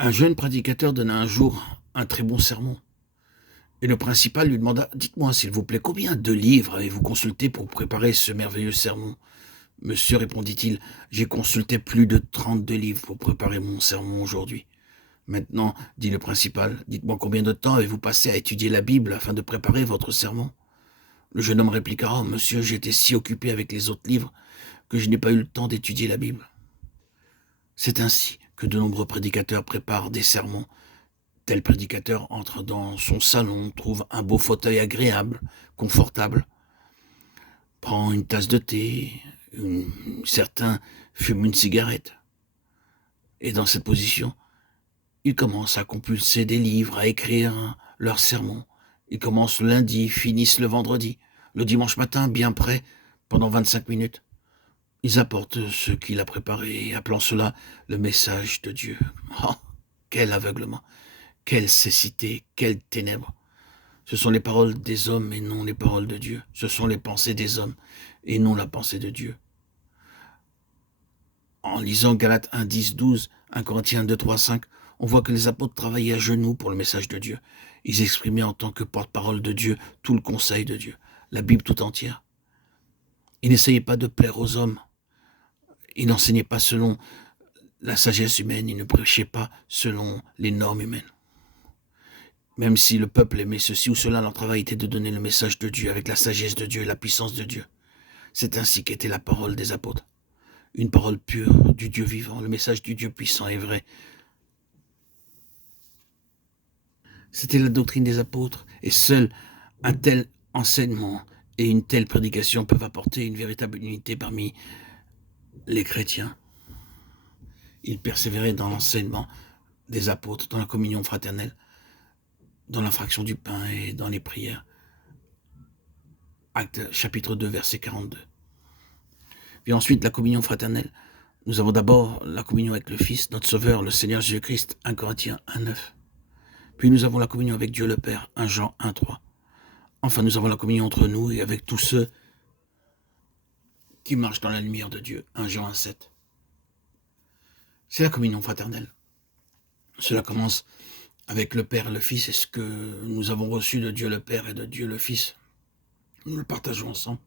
Un jeune prédicateur donna un jour un très bon sermon. Et le principal lui demanda « Dites-moi, s'il vous plaît, combien de livres avez-vous consulté pour préparer ce merveilleux sermon ?» « Monsieur, répondit-il, j'ai consulté plus de 32 livres pour préparer mon sermon aujourd'hui. » « Maintenant, dit le principal, dites-moi combien de temps avez-vous passé à étudier la Bible afin de préparer votre sermon ?» Le jeune homme répliqua « Oh, monsieur, j'étais si occupé avec les autres livres que je n'ai pas eu le temps d'étudier la Bible. » C'est ainsi que de nombreux prédicateurs préparent des sermons. Tel prédicateur entre dans son salon, trouve un beau fauteuil agréable, confortable, prend une tasse de thé, certains fument une cigarette. Et dans cette position, ils commencent à compulser des livres, à écrire leurs sermons. Ils commencent le lundi, finissent le vendredi. Le dimanche matin, bien prêt, pendant 25 minutes, ils apportent ce qu'il a préparé, appelant cela le message de Dieu. Oh, quel aveuglement, quelle cécité, quelles ténèbres. Ce sont les paroles des hommes et non les paroles de Dieu. Ce sont les pensées des hommes et non la pensée de Dieu. En lisant Galates 1, 10, 12, 1 Corinthiens 2, 3, 5, on voit que les apôtres travaillaient à genoux pour le message de Dieu. Ils exprimaient en tant que porte-parole de Dieu tout le conseil de Dieu, la Bible tout entière. Ils n'essayaient pas de plaire aux hommes. Ils n'enseignaient pas selon la sagesse humaine. Ils ne prêchaient pas selon les normes humaines. Même si le peuple aimait ceci ou cela, leur travail était de donner le message de Dieu avec la sagesse de Dieu et la puissance de Dieu. C'est ainsi qu'était la parole des apôtres. Une parole pure du Dieu vivant, le message du Dieu puissant et vrai. C'était la doctrine des apôtres, et seul un tel enseignement et une telle prédication peuvent apporter une véritable unité parmi les chrétiens. Ils persévéraient dans l'enseignement des apôtres, dans la communion fraternelle, dans la fraction du pain et dans les prières. Actes chapitre 2, verset 42. Puis ensuite, la communion fraternelle. Nous avons d'abord la communion avec le Fils, notre Sauveur, le Seigneur Jésus-Christ, 1 Corinthiens 1, 9. Puis nous avons la communion avec Dieu le Père, 1 Jean 1, 3. Enfin, nous avons la communion entre nous et avec tous ceux qui marchent dans la lumière de Dieu, 1 Jean 1, 7. C'est la communion fraternelle. Cela commence avec le Père et le Fils, et ce que nous avons reçu de Dieu le Père et de Dieu le Fils. Nous le partageons ensemble.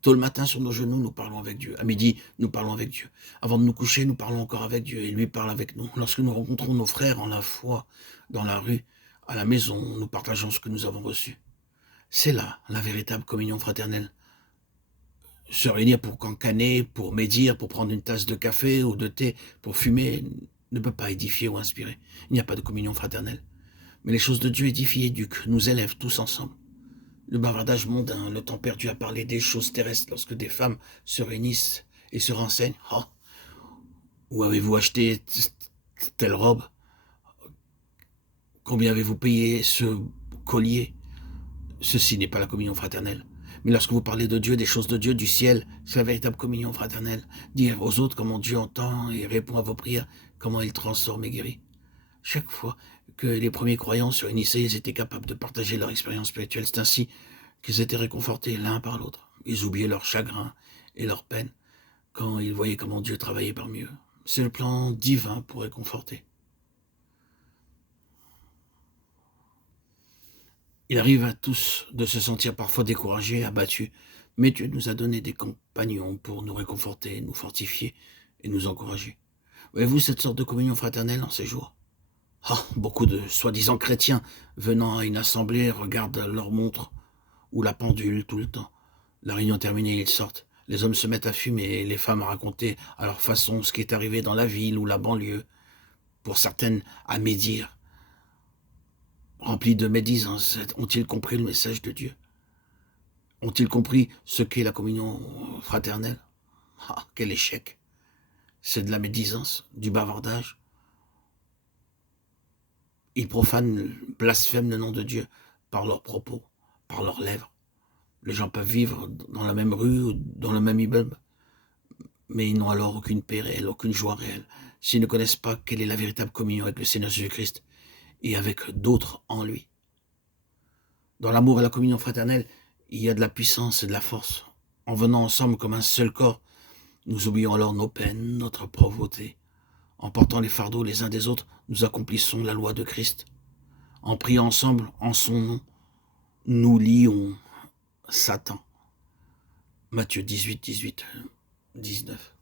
Tôt le matin, sur nos genoux, nous parlons avec Dieu. À midi, nous parlons avec Dieu. Avant de nous coucher, nous parlons encore avec Dieu, et lui parle avec nous. Lorsque nous rencontrons nos frères en la foi, dans la rue, à la maison, nous partageons ce que nous avons reçu. C'est là la véritable communion fraternelle. Se réunir pour cancaner, pour médire, pour prendre une tasse de café ou de thé, pour fumer, ne peut pas édifier ou inspirer. Il n'y a pas de communion fraternelle. Mais les choses de Dieu édifient et éduquent, nous élèvent tous ensemble. Le bavardage mondain, le temps perdu à parler des choses terrestres lorsque des femmes se réunissent et se renseignent. Oh, où avez-vous acheté telle robe? Combien avez-vous payé ce collier? Ceci n'est pas la communion fraternelle. Mais lorsque vous parlez de Dieu, des choses de Dieu, du ciel, c'est la véritable communion fraternelle. Dire aux autres comment Dieu entend et répond à vos prières, comment il transforme et guérit. Chaque fois que les premiers croyants se réunissaient, ils étaient capables de partager leur expérience spirituelle. C'est ainsi qu'ils étaient réconfortés l'un par l'autre. Ils oubliaient leur chagrin et leur peine quand ils voyaient comment Dieu travaillait parmi eux. C'est le plan divin pour réconforter. Il arrive à tous de se sentir parfois découragés, abattus, mais Dieu nous a donné des compagnons pour nous réconforter, nous fortifier et nous encourager. Voyez-vous cette sorte de communion fraternelle en ces jours? Beaucoup de soi-disant chrétiens venant à une assemblée regardent leur montre ou la pendule tout le temps. La réunion terminée, ils sortent. Les hommes se mettent à fumer et les femmes à raconter à leur façon ce qui est arrivé dans la ville ou la banlieue. Pour certaines, à médire. Remplis de médisance, ont-ils compris le message de Dieu? Ont-ils compris ce qu'est la communion fraternelle? Quel échec! C'est de la médisance, du bavardage. Ils profanent, blasphèment le nom de Dieu par leurs propos, par leurs lèvres. Les gens peuvent vivre dans la même rue ou dans le même immeuble, mais ils n'ont alors aucune paix réelle, aucune joie réelle, s'ils ne connaissent pas quelle est la véritable communion avec le Seigneur Jésus-Christ et avec d'autres en lui. Dans l'amour et la communion fraternelle, il y a de la puissance et de la force. En venant ensemble comme un seul corps, nous oublions alors nos peines, notre pauvreté. En portant les fardeaux les uns des autres, nous accomplissons la loi de Christ. En priant ensemble, en son nom, nous lions Satan. Matthieu 18, 18, 19.